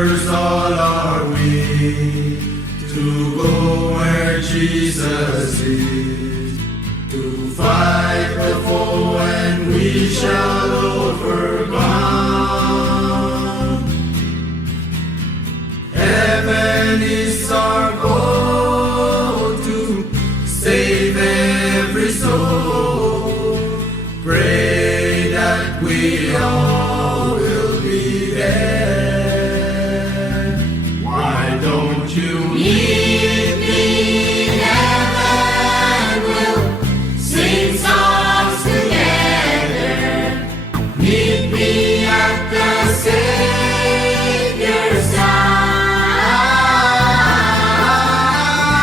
Warriors all are we to go where Jesus is, to fight the foe and we shall overcome. Heaven is our goal to save every soul. Pray that we all will be there. Why don't you meet me in heaven? We'll sing songs together. Meet me at the Savior's side.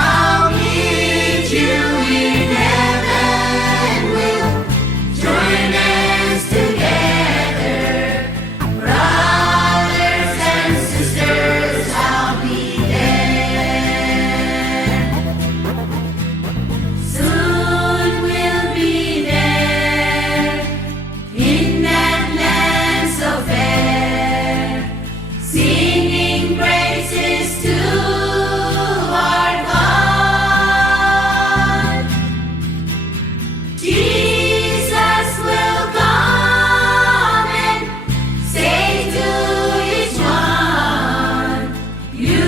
I'll meet you in heaven. We'll join hands together. Brothers and sisters, I'll be there. Soon we'll be there in that land so fair, singing praises to our God. Jesus will come and say to each one, you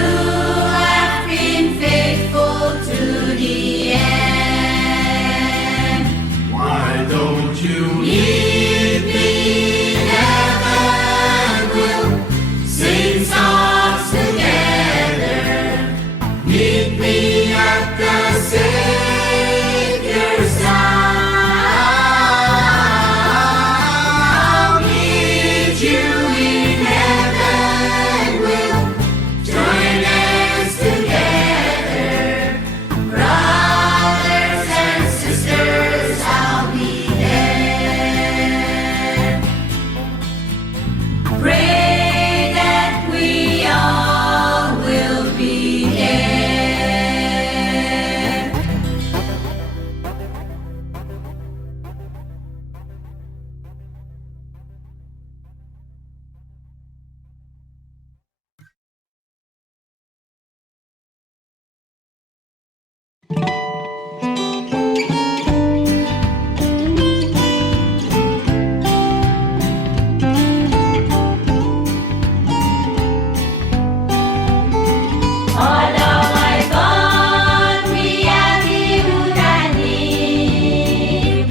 have been faithful to the end. Why don't you meet me in heaven? We'll sing songs together. Meet me at the Savior's side. I'll meet you in heaven. We'll join hands together. Brothers and sisters, I'll be there. Pray that we all will be there. Walau ikon biang diudani,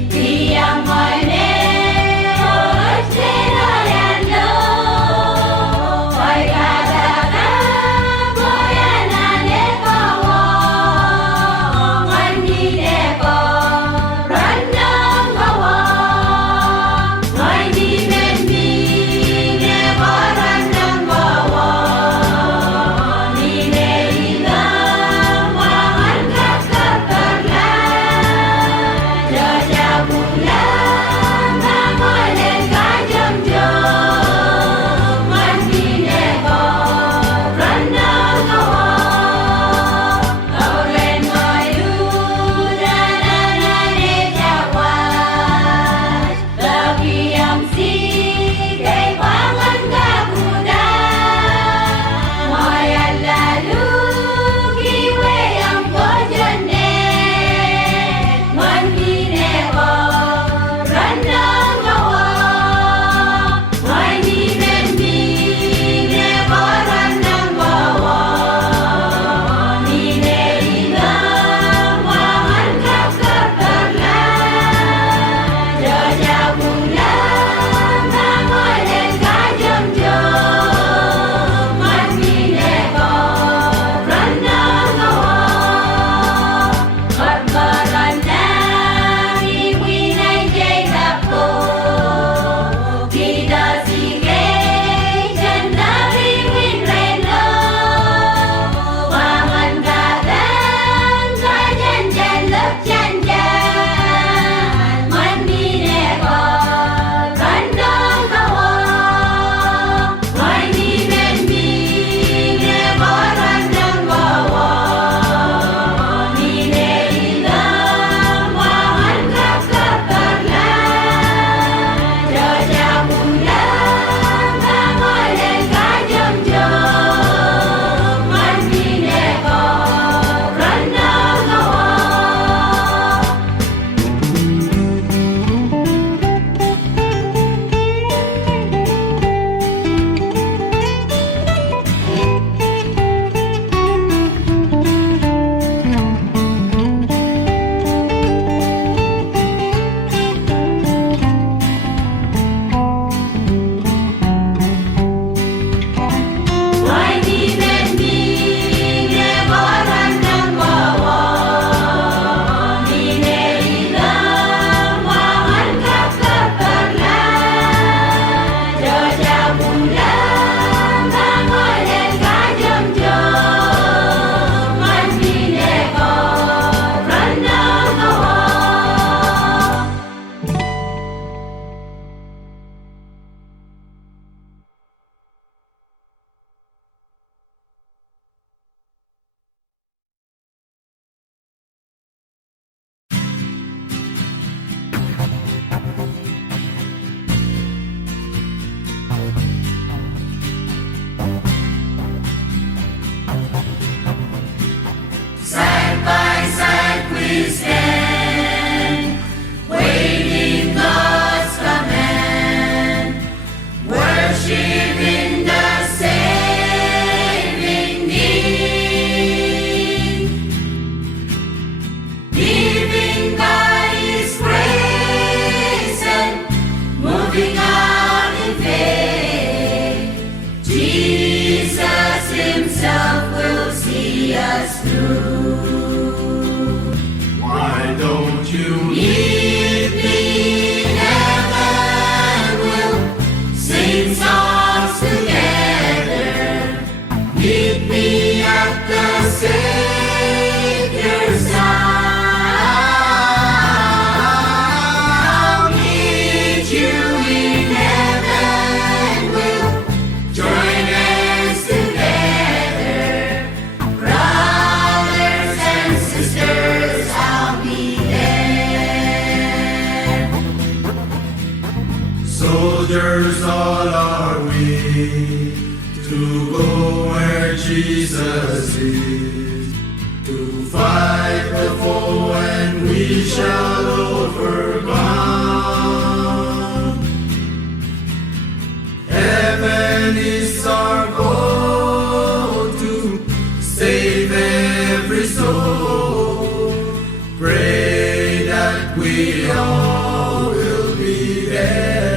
biang mane ocean lo, wai kadaga boyanane kawo, mandi deko randang kawo, mandi mendi deko randang kawo. you meet me in heaven? We'll sing songs together. Meet me at the Savior's side. I'll meet you in heaven. We'll join hands together. Brothers and sisters, I'll be there. Soldiers all are we to go where Jesus is, to fight the foe and we shall overcome. Heaven is our goal to save every soul. Pray that we all will be there.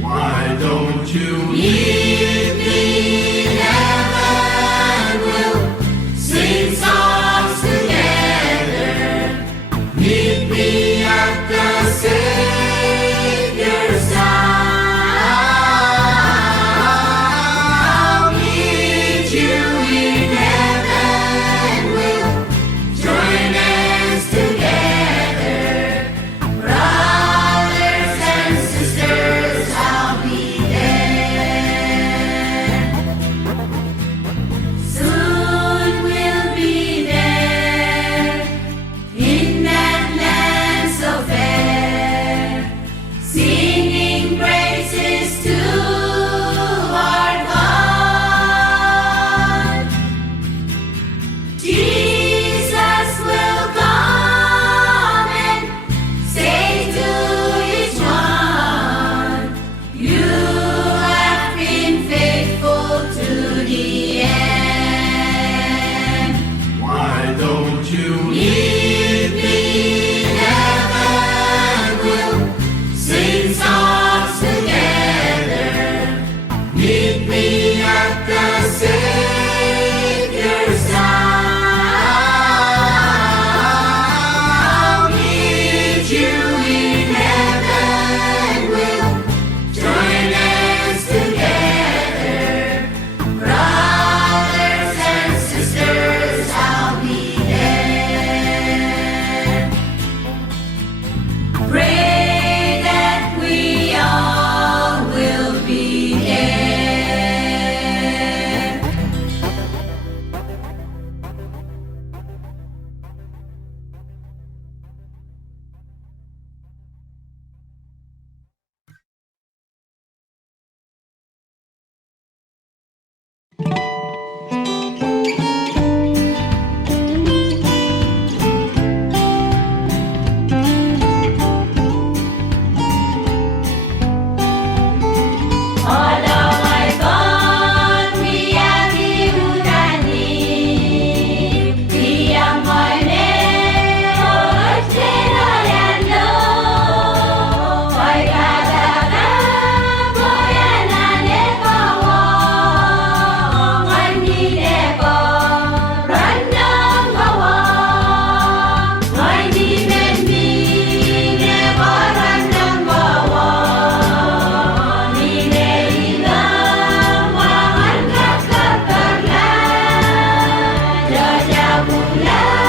Why don't you meet me in heaven? We'll sing songs together. Meet me at the Savior's side. I'll meet you in heaven. We'll join hands together. Brothers and sisters, I'll be there. Soon we'll be there in that land so fair, singing praises to our God. Jesus will come and say to each one, you have been faithful to the end. Why don't you meet me in heaven? We'll sing songs together. Meet me at the Savior's side. I'll meet you in heaven. We'll join hands together. Brothers and sisters, I'll be there. Pray that we all will be there. Walau ikon biar diudani, tiang moine ocean lo, oi katakan boyanane kawo, mandi depo randang kawo, mandi mendi depo randang kawo. Jauh bulan